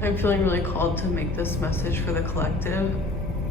I'm feeling really called to make this message for the collective.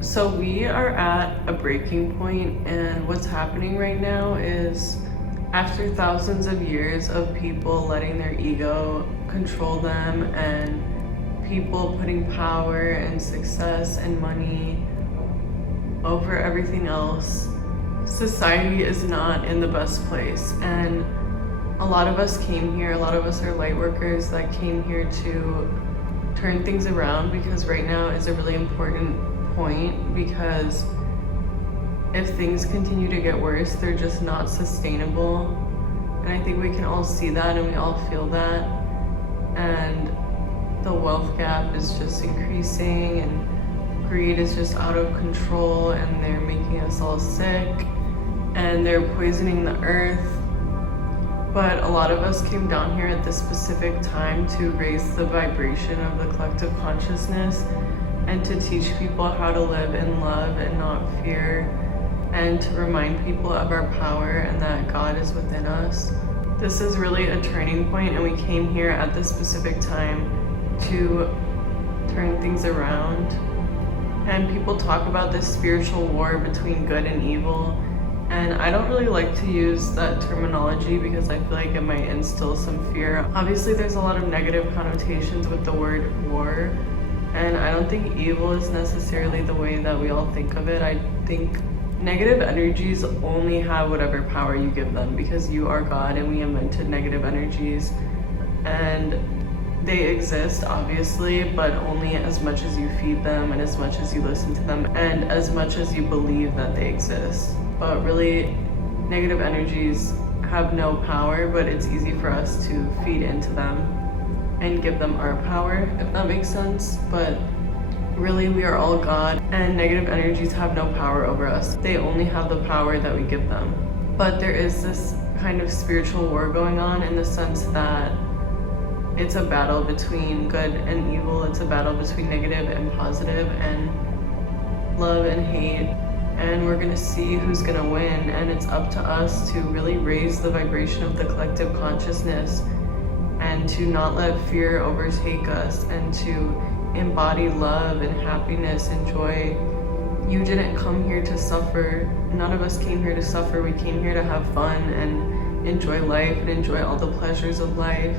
So we are at a breaking point, and what's happening right now is after thousands of years of people letting their ego control them and people putting power and success and money over everything else, society is not in the best place. And a lot of us came here, a lot of us are light workers that came here to turn things around, because right now is a really important point, because if things continue to get worse, they're just not sustainable. And I think we can all see that and we all feel that. And the wealth gap is just increasing and greed is just out of control, and they're making us all sick and they're poisoning the earth. But a lot of us came down here at this specific time to raise the vibration of the collective consciousness and to teach people how to live in love and not fear, and to remind people of our power and that God is within us. This is really a turning point, and we came here at this specific time to turn things around. And people talk about this spiritual war between good and evil, and I don't really like to use that terminology because I feel like it might instill some fear. Obviously, there's a lot of negative connotations with the word war, and I don't think evil is necessarily the way that we all think of it. I think negative energies only have whatever power you give them, because you are God and we invented negative energies, and they exist obviously, but only as much as you feed them and as much as you listen to them and as much as you believe that they exist. But really, negative energies have no power, but it's easy for us to feed into them and give them our power, if that makes sense. But really, we are all God, and negative energies have no power over us. They only have the power that we give them. But there is this kind of spiritual war going on, in the sense that it's a battle between good and evil. It's a battle between negative and positive, and love and hate. And we're gonna see who's gonna win, and it's up to us to really raise the vibration of the collective consciousness and to not let fear overtake us, and to embody love and happiness and joy. You didn't come here to suffer. None of us came here to suffer. We came here to have fun and enjoy life and enjoy all the pleasures of life,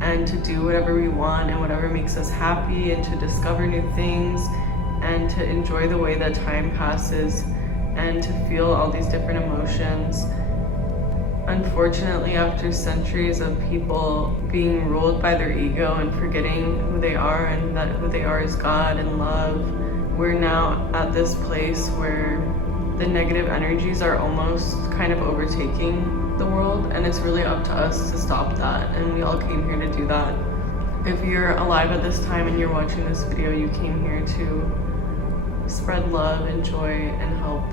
and to do whatever we want and whatever makes us happy, and to discover new things, and to enjoy the way that time passes, and to feel all these different emotions. Unfortunately, after centuries of people being ruled by their ego and forgetting who they are, and that who they are is God and love, we're now at this place where the negative energies are almost kind of overtaking the world, and it's really up to us to stop that, and we all came here to do that. If you're alive at this time and you're watching this video, you came here to spread love and joy and help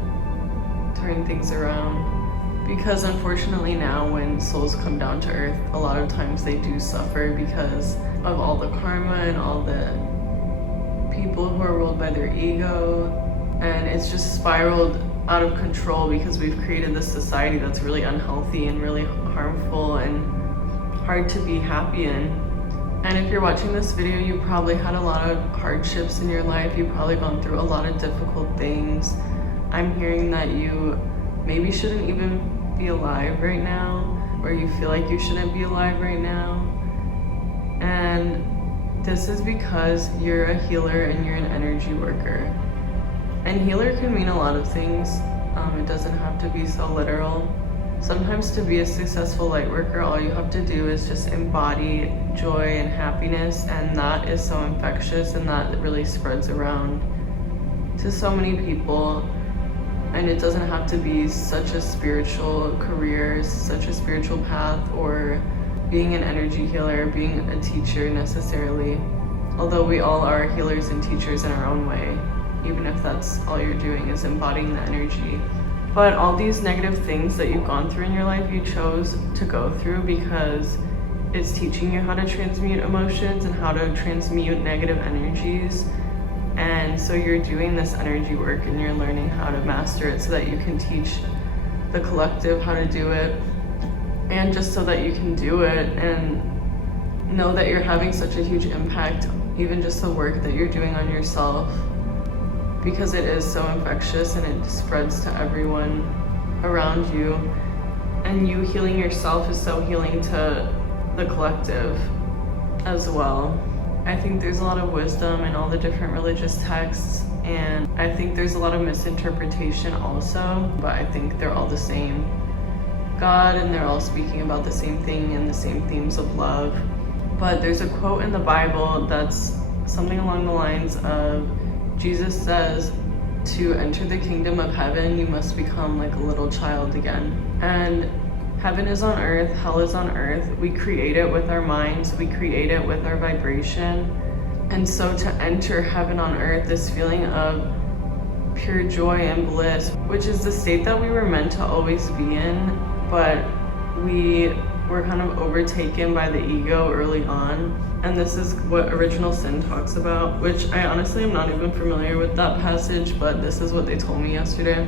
turn things around. Because unfortunately now, when souls come down to earth, a lot of times they do suffer because of all the karma and all the people who are ruled by their ego, and it's just spiraled out of control because we've created this society that's really unhealthy and really harmful and hard to be happy in. And if you're watching this video, you probably had a lot of hardships in your life. You've probably gone through a lot of difficult things. I'm hearing that you maybe shouldn't even be alive right now, or you feel like you shouldn't be alive right now. And this is because you're a healer and you're an energy worker. And healer can mean a lot of things. It doesn't have to be so literal. Sometimes to be a successful light worker, all you have to do is just embody joy and happiness, and that is so infectious, and that really spreads around to so many people. And it doesn't have to be such a spiritual career, such a spiritual path, or being an energy healer, being a teacher necessarily. Although we all are healers and teachers in our own way, even if that's all you're doing is embodying the energy. But all these negative things that you've gone through in your life, you chose to go through because it's teaching you how to transmute emotions and how to transmute negative energies. And so you're doing this energy work and you're learning how to master it so that you can teach the collective how to do it, and just so that you can do it and know that you're having such a huge impact even just the work that you're doing on yourself, because it is so infectious and it spreads to everyone around you. And you healing yourself is so healing to the collective as well. I think there's a lot of wisdom in all the different religious texts, and I think there's a lot of misinterpretation also, but I think they're all the same God, and they're all speaking about the same thing and the same themes of love. But there's a quote in the Bible that's something along the lines of, Jesus says, to enter the kingdom of heaven, you must become like a little child again. And heaven is on earth, hell is on earth. We create it with our minds, we create it with our vibration. And so to enter heaven on earth, this feeling of pure joy and bliss, which is the state that we were meant to always be in, but we were kind of overtaken by the ego early on. And this is what original sin talks about, which I honestly am not even familiar with that passage, but this is what they told me yesterday.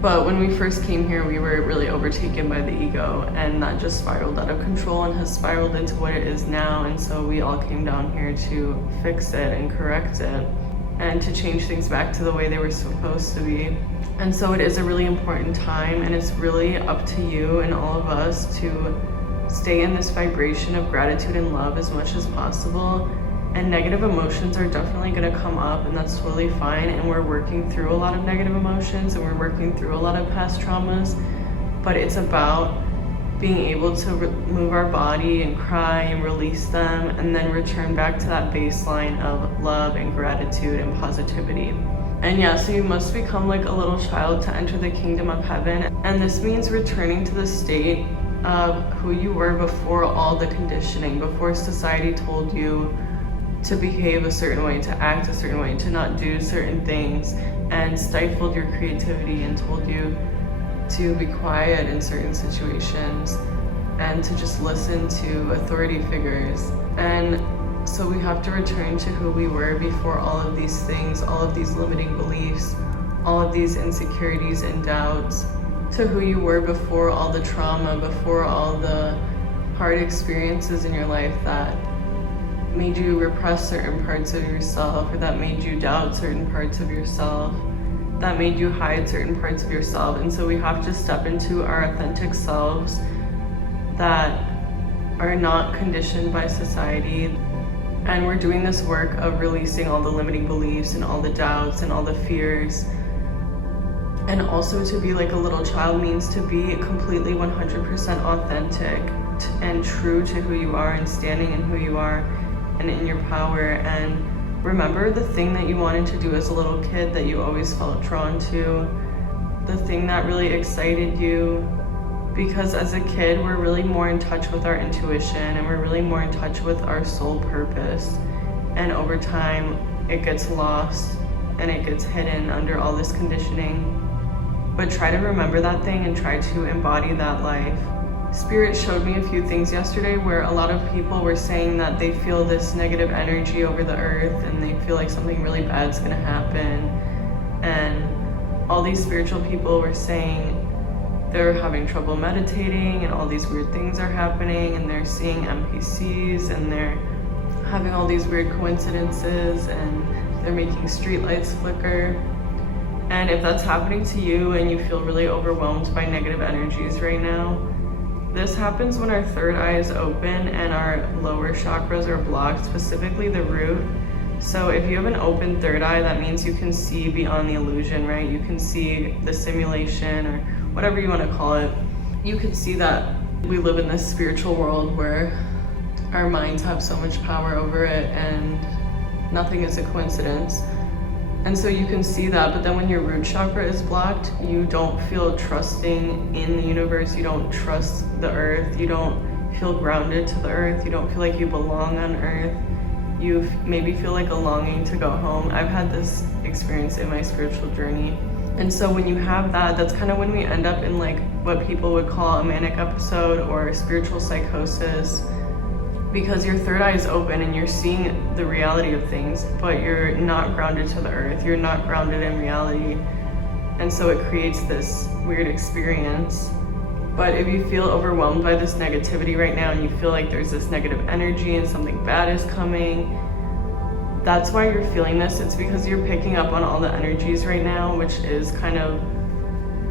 But when we first came here, we were really overtaken by the ego, and that just spiraled out of control and has spiraled into what it is now. And so we all came down here to fix it and correct it and to change things back to the way they were supposed to be. And so it is a really important time, and it's really up to you and all of us to stay in this vibration of gratitude and love as much as possible. And negative emotions are definitely going to come up, and that's totally fine. And we're working through a lot of negative emotions, and we're working through a lot of past traumas. But it's about being able to move our body and cry and release them, and then return back to that baseline of love and gratitude and positivity. And yeah, so you must become like a little child to enter the kingdom of heaven. And this means returning to the state of who you were before all the conditioning, before society told you to behave a certain way, to act a certain way, to not do certain things, and stifled your creativity and told you to be quiet in certain situations and to just listen to authority figures. And so we have to return to who we were before all of these things, all of these limiting beliefs, all of these insecurities and doubts, to who you were before all the trauma, before all the hard experiences in your life that made you repress certain parts of yourself, or that made you doubt certain parts of yourself, that made you hide certain parts of yourself. And so we have to step into our authentic selves that are not conditioned by society. And we're doing this work of releasing all the limiting beliefs and all the doubts and all the fears. And also to be like a little child means to be completely 100% authentic and true to who you are, and standing in who you are and in your power. And remember the thing that you wanted to do as a little kid that you always felt drawn to, the thing that really excited you. Because as a kid, we're really more in touch with our intuition, and we're really more in touch with our soul purpose. And over time, it gets lost and it gets hidden under all this conditioning. But try to remember that thing and try to embody that life. Spirit showed me a few things yesterday where a lot of people were saying that they feel this negative energy over the earth, and they feel like something really bad's gonna happen. And all these spiritual people were saying they're having trouble meditating, and all these weird things are happening, and they're seeing NPCs, and they're having all these weird coincidences, and they're making streetlights flicker. And if that's happening to you and you feel really overwhelmed by negative energies right now, this happens when our third eye is open and our lower chakras are blocked, specifically the root. So if you have an open third eye, that means you can see beyond the illusion, right? You can see the simulation, or whatever you want to call it. You can see that we live in this spiritual world where our minds have so much power over it, and nothing is a coincidence. And so you can see that, but then when your root chakra is blocked, you don't feel trusting in the universe, you don't trust the earth, you don't feel grounded to the earth, you don't feel like you belong on earth. You maybe feel like a longing to go home. I've had this experience in my spiritual journey. And so when you have that, that's kind of when we end up in like what people would call a manic episode or spiritual psychosis, because your third eye is open and you're seeing the reality of things, but you're not grounded to the earth, you're not grounded in reality. And so it creates this weird experience. But if you feel overwhelmed by this negativity right now, and you feel like there's this negative energy and something bad is coming, that's why you're feeling this. It's because you're picking up on all the energies right now, which is kind of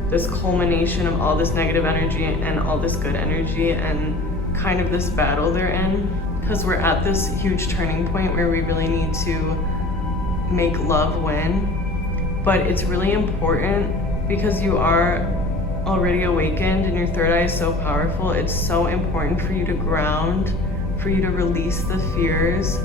this culmination of all this negative energy and all this good energy, and kind of this battle they're in, because we're at this huge turning point where we really need to make love win. But it's really important because you are already awakened and your third eye is so powerful. It's so important for you to ground, for you to release the fears,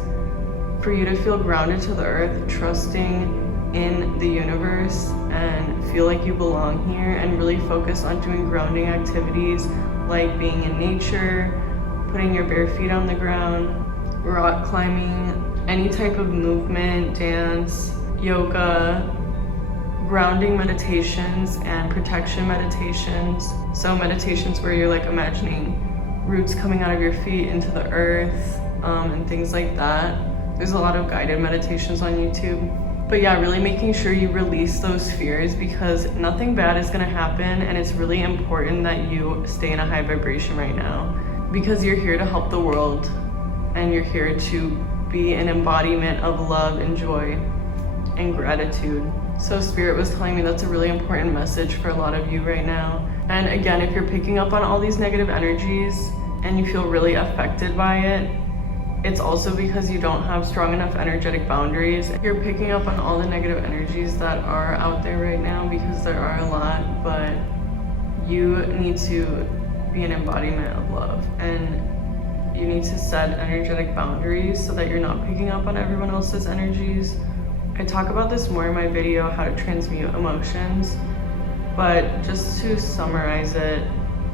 for you to feel grounded to the earth, trusting in the universe, and feel like you belong here, and really focus on doing grounding activities like being in nature, putting your bare feet on the ground, rock climbing, any type of movement, dance, yoga, grounding meditations, and protection meditations. So meditations where you're like imagining roots coming out of your feet into the earth, and things like that. There's a lot of guided meditations on YouTube. But yeah, really making sure you release those fears, because nothing bad is gonna happen, and it's really important that you stay in a high vibration right now, because you're here to help the world, and you're here to be an embodiment of love and joy and gratitude. So Spirit was telling me that's a really important message for a lot of you right now. And again, if you're picking up on all these negative energies and you feel really affected by it, it's also because you don't have strong enough energetic boundaries. You're picking up on all the negative energies that are out there right now, because there are a lot, but you need to be an embodiment of love, and you need to set energetic boundaries so that you're not picking up on everyone else's energies. I talk about this more in my video, how to transmute emotions, but just to summarize it,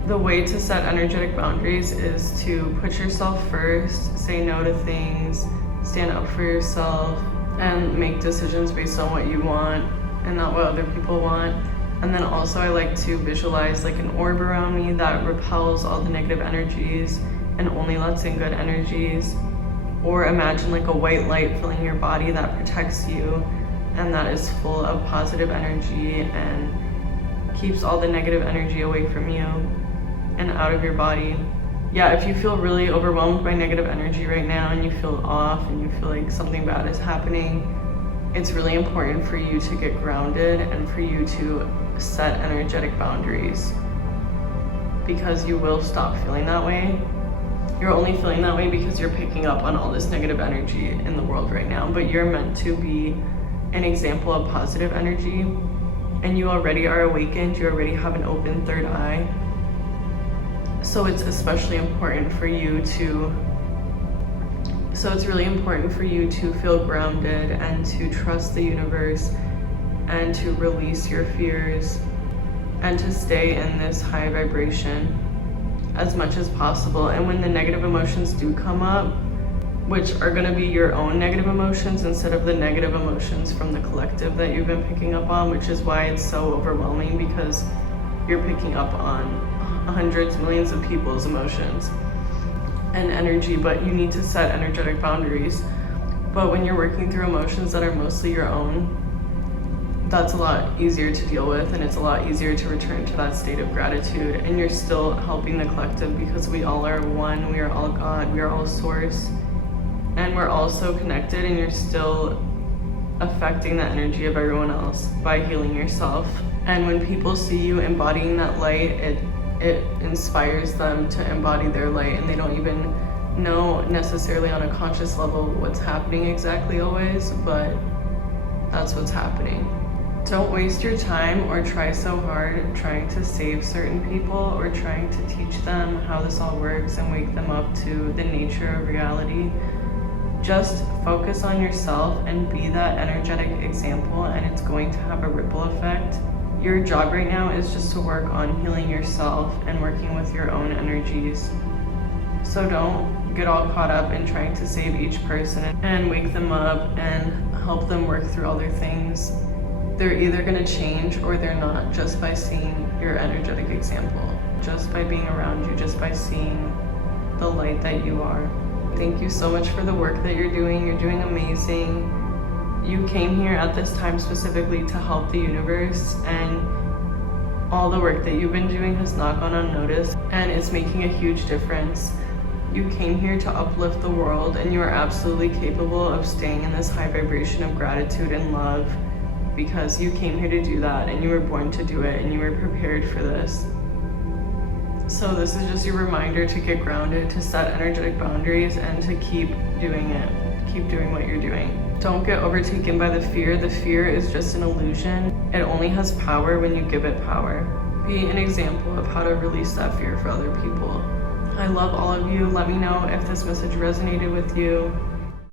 the way to set energetic boundaries is to put yourself first, say no to things, stand up for yourself, and make decisions based on what you want and not what other people want. And then also I like to visualize like an orb around me that repels all the negative energies and only lets in good energies. Or imagine like a white light filling your body that protects you and that is full of positive energy and keeps all the negative energy away from you and out of your body. Yeah, if you feel really overwhelmed by negative energy right now and you feel off and you feel like something bad is happening, it's really important for you to get grounded and for you to set energetic boundaries, because you will stop feeling that way. You're only feeling that way because you're picking up on all this negative energy in the world right now, but you're meant to be an example of positive energy, and you already are awakened, you already have an open third eye. So it's especially important for you to, it's really important for you to feel grounded and to trust the universe and to release your fears and to stay in this high vibration as much as possible. And when the negative emotions do come up, which are going to be your own negative emotions instead of the negative emotions from the collective that you've been picking up on, which is why it's so overwhelming, because you're picking up on hundreds, millions of people's emotions and energy, but you need to set energetic boundaries. But when you're working through emotions that are mostly your own, that's a lot easier to deal with, and it's a lot easier to return to that state of gratitude. And you're still helping the collective, because we all are one, we are all God, we are all source, and we're all so connected, and you're still affecting the energy of everyone else by healing yourself. And when people see you embodying that light, it inspires them to embody their light, and they don't even know necessarily on a conscious level what's happening exactly always, but that's what's happening. Don't waste your time or try so hard trying to save certain people or trying to teach them how this all works and wake them up to the nature of reality. Just focus on yourself and be that energetic example, and it's going to have a ripple effect. Your job right now is just to work on healing yourself and working with your own energies. So don't get all caught up in trying to save each person and wake them up and help them work through all their things. They're either going to change or they're not, just by seeing your energetic example, just by being around you, just by seeing the light that you are. Thank you so much for the work that you're doing. You're doing amazing. You came here at this time specifically to help the universe, and all the work that you've been doing has not gone unnoticed, and it's making a huge difference. You came here to uplift the world, and you are absolutely capable of staying in this high vibration of gratitude and love, because you came here to do that, and you were born to do it, and you were prepared for this. So this is just your reminder to get grounded, to set energetic boundaries, and to keep doing it. Keep doing what you're doing. Don't get overtaken by the fear. The fear is just an illusion. It only has power when you give it power. Be an example of how to release that fear for other people. I love all of you. Let me know if this message resonated with you.